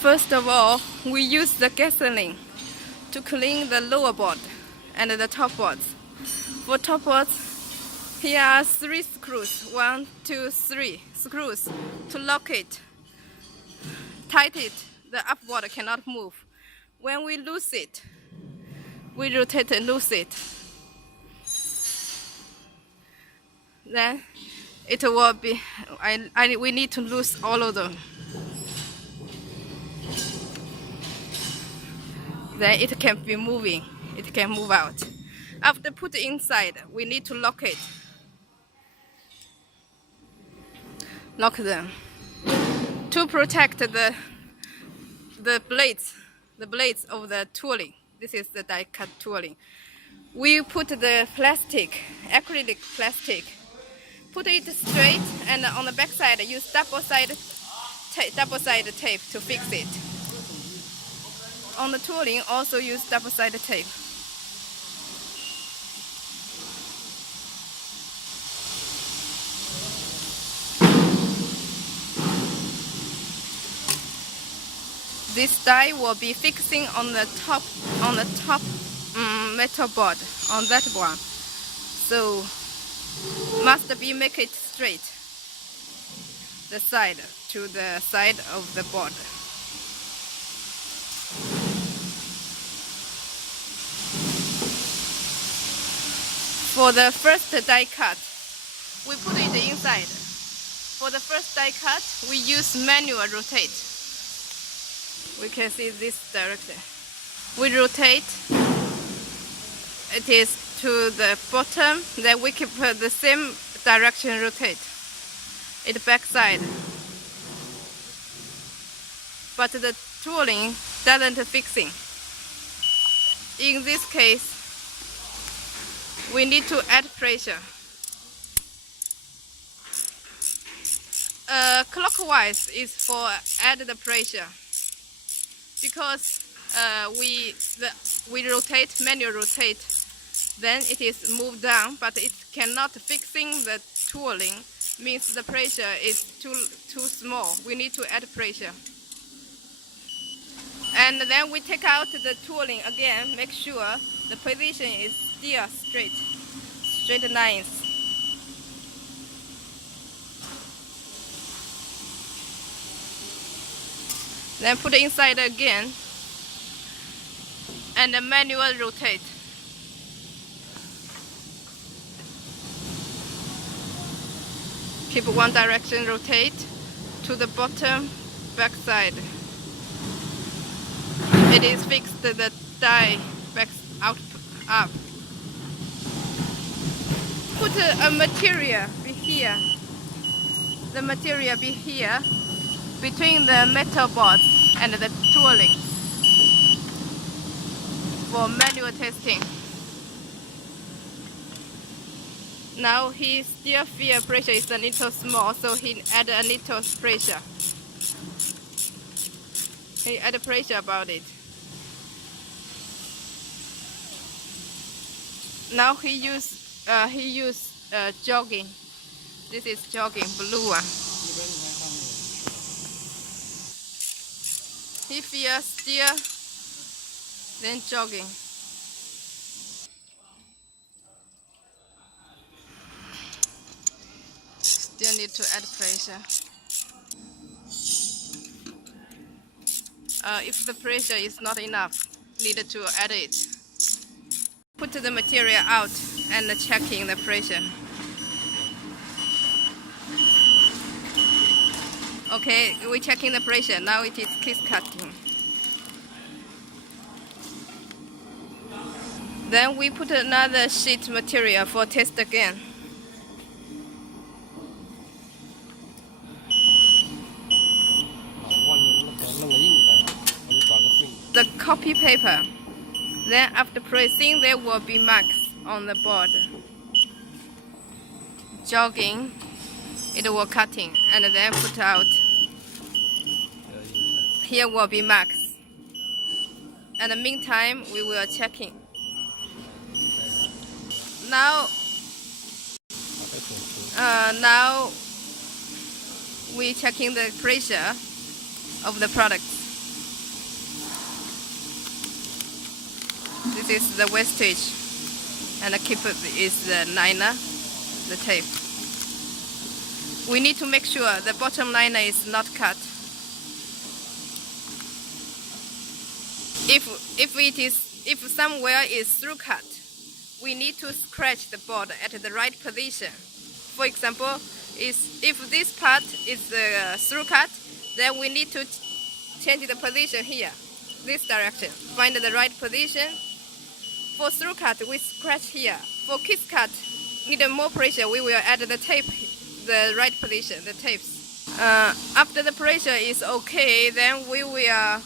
First of all, we use the gasoline to clean the lower board and the top boards. For top boards, here are 3 screws, 1, 2, 3 screws to lock it, tight it. The up board cannot move. When we lose it, we rotate and lose it. Then it will be, we need to lose all of them. Then it can be moving, it can move out. After put inside, we need to lock it. Lock them to protect the blades of the tooling. This is the die cut tooling. We put the plastic, acrylic plastic, put it straight, and on the back side use double-sided tape to fix it. On the tooling also use double-sided tape. This die will be fixing on the top metal board, on that one. So must be make it straight, the side to the side of the board. For the first die cut, we put it inside. For the first die cut, we use manual rotate. We can see this direction. We rotate. It is to the bottom. Then we keep the same direction rotate. It backside. But the tooling doesn't fixing. In this case, we need to add pressure. Clockwise is for add the pressure. Because we rotate, manual rotate, then it is moved down, but it cannot fixing the tooling, means the pressure is too small. We need to add pressure. And then we take out the tooling again, make sure the position is still straight lines. Then put it inside again and the manual rotate. Keep one direction rotate to the bottom back side. It is fixed the die back out up. Put a material be here. The material be here between the metal boards and the tooling for manual testing. Now he still feel pressure is a little small, so he add a little pressure. He add pressure about it. Now he use jogging. This is jogging blue one. He feels still, then jogging. Still need to add pressure. If the pressure is not enough, needed to add it. Put the material out and checking the pressure. Okay, we're checking the pressure. Now it is kiss cutting. Then we put another sheet material for test again. The copy paper. Then after pressing, there will be marks on the board. Jogging, it will cutting, and then put out. Here will be marks. And in the meantime, we will checking. Now we checking the pressure of the product. This is the wastage, and the keeper is the liner, the tape. We need to make sure the bottom liner is not cut. If somewhere is through cut, we need to scratch the board at the right position. For example, if this part is through cut, then we need to change the position here, this direction. Find the right position. For through cut, we scratch here. For kiss cut, need more pressure. We will add the tape, the right position, the tapes. After the pressure is okay, then we will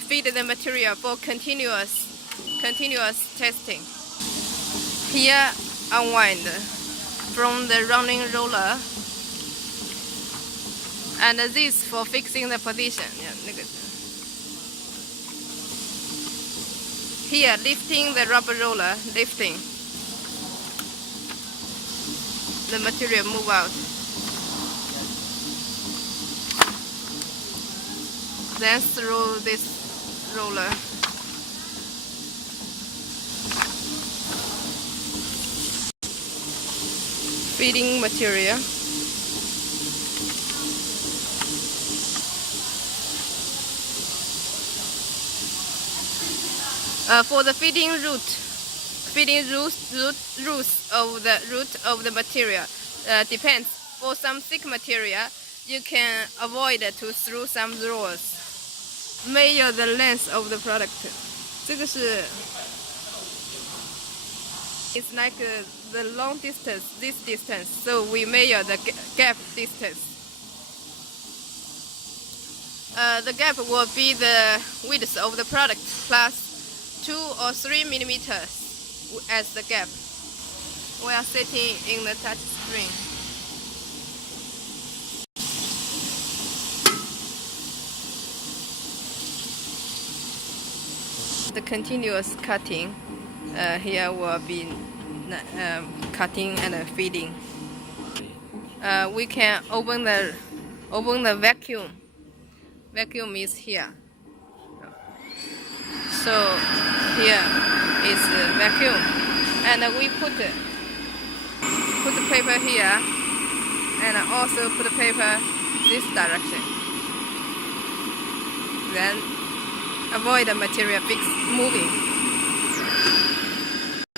feed the material for continuous testing. Here, unwind from the running roller, and this for fixing the position. Here, lifting the rubber roller, lifting. The material move out. Then through this roller. Feeding material. For the feeding roots of the material depends. For some thick material, you can avoid to through some rolls. Measure the length of the product. 这个是 It's like the long distance, this distance. So we measure the gap distance. The gap will be the width of the product plus 2 or 3 millimeters as the gap. We are sitting in the touch screen. The continuous cutting here will be cutting and feeding. We can open the vacuum. Vacuum is here. So here is the vacuum, and we put the paper here, and also put the paper this direction. Then avoid the material moving.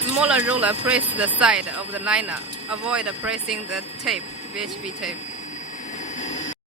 Smaller roller press the side of the liner. Avoid pressing the tape, VHP tape.